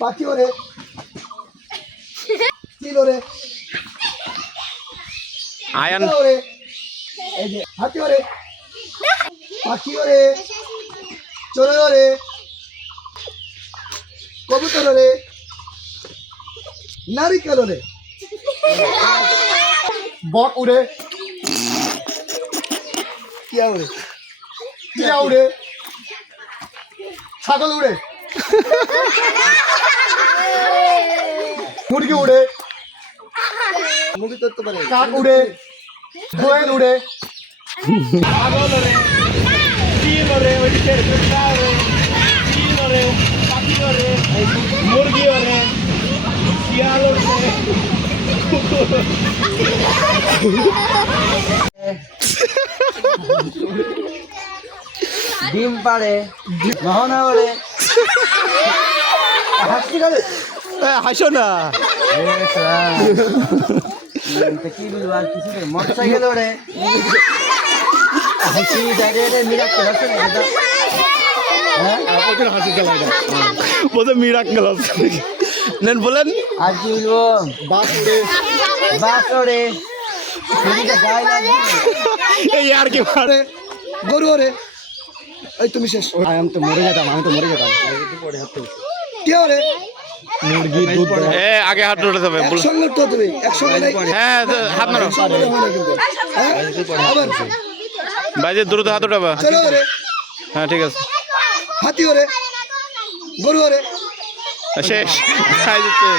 পাখি ওরে চিল ওরে আয়ান ওরে এই যে হাতি ওরে পাখি ওরে চড়ুই ওরে কবুতর ওরে নারিকেল ওরে বক উড়ে টিয়া উড়ে টিয়া উড়ে ছাগল উড়ে মুরগি উড়ে মুরগি ধরতে পারে কাক উড়ে দোয়েল উড়ে ছাগল উড়ে চিল উড়ে ওইদিকে চিল উড়ে পাখি উড়ে মুরগি উড়ে শিয়াল উড়ে ডিম পাড়ে মোহনা ওরে হাসি করে হাসো না কি বলবো আর কিছু মোটর সাইকেল ওরে হাসি জায়গায় মিরাক্কেল আছে না বোধহয় মিরাক্কেল নেন বলেন আর কি বলবো বাস ওরে গায়ে লাগে এই আর কি পারে গরু ওরে এই তুমি শেষ আমি তো মরে যেতাম কে ওরে মুরগি দুধ এ আগে হাত উঠে যাবে একসঙ্গে তো তুমি একসঙ্গে নাই হ্যাঁ হাত নাড়ো একসঙ্গে হয় না কিন্তু হ্যাঁ? আবার বাইরে দ্রুত হাত উঠাবা চলো ওরে হ্যাঁ ঠিক আছে হাতি ওরে গরু ওরে শেষ খাই দিচ্ছে